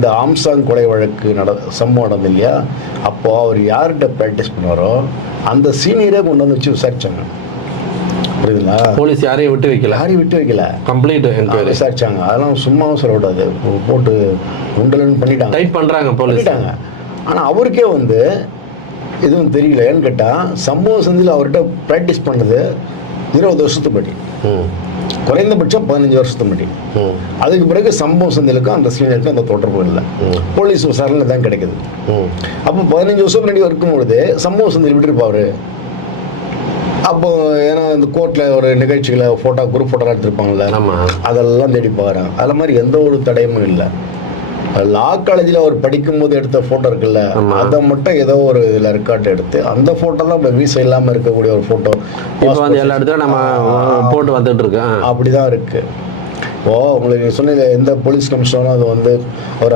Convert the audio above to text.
இந்த ஆம்சாங் கொலை வழக்கு நட சம்பவம் நடந்து இல்லையா அப்போ அவர் யார்கிட்ட ப்ராக்டிஸ் பண்ணுவாரோ அந்த சீனியரே கொண்டு வந்து வச்சு விசாரிச்சாங்க. புரியுதுங்களா? போலீஸ் யாரையும் விட்டு வைக்கல. யாரையும் விட்டு வைக்கல. கம்ப்ளீட் விசாரிச்சாங்க. அதெல்லாம் சும்மாவும் சொல்லக்கூடாது. போட்டு உண்டலன்னு பண்ணிட்டாங்க. டைட் பண்றாங்க போலீஸ். பண்ணிட்டாங்க. ஆனால் அவருக்கே வந்து எதுவும் தெரியல ஏன்னு கேட்டால் சம்பவ சந்தியில் அவர்கிட்ட ப்ராக்டிஸ் பண்ணது இருபது வருஷத்துக்கு ம். குறைந்தபட்சம் பதினஞ்சு வருஷத்துக்கு முன்னாடி. அதுக்கு பிறகு சம்பவ சந்திலுக்கும் அந்த சீனியருக்கும் அந்த தொடர்பு இல்லை. போலீஸ் விசாரணை தான் கிடைக்குது. அப்போ பதினஞ்சு வருஷம் முன்னாடி இருக்கும் பொழுது சம்பவ சந்தில் விட்டுருப்பாரு அப்போ ஏன்னா இந்த கோர்ட்டில் ஒரு நிகழ்ச்சிகளை ஃபோட்டோ குரூப் ஃபோட்டோ எடுத்திருப்பாங்கல்ல. அதெல்லாம் தேடி பார்க்குறாங்க. அதில் மாதிரி எந்த ஒரு தடயமும் இல்லை. லா காலேஜில் அவர் படிக்கும்போது எடுத்த ஃபோட்டோ இருக்குல்ல. அதை மட்டும் ஏதோ ஒரு இதில் ரெக்கார்ட் எடுத்து அந்த ஃபோட்டோ தான் இப்போ வீசா இல்லாமல் இருக்கக்கூடிய ஒரு ஃபோட்டோ இப்போ வந்து எல்லா இடத்துலயும் நம்ம போட்டு வந்துட்டு இருக்கோம். அப்படி தான் இருக்குது ஓ உங்களுக்கு சொன்னீங்க எந்த போலீஸ் கமிஷனரும் அது வந்து ஒரு